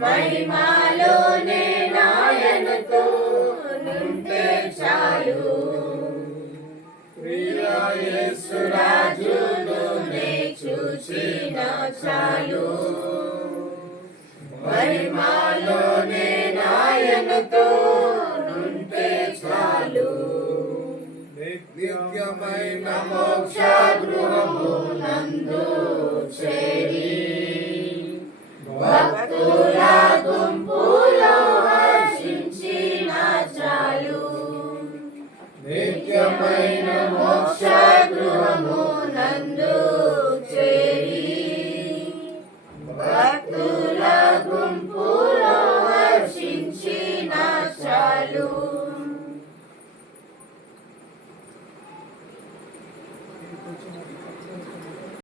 మహిమలోనే నాయనతో నుంటే చాలు. ప్రియ యేసు రాజును నే చూచిన చాలు. మహిమలోనే నాయనతో నుంటే చాలు. నిత్యమైన మోక్ష గృహము నందు చేరి భక్తుల గుంపులో హర్షించిన చాలు. నిత్యమైన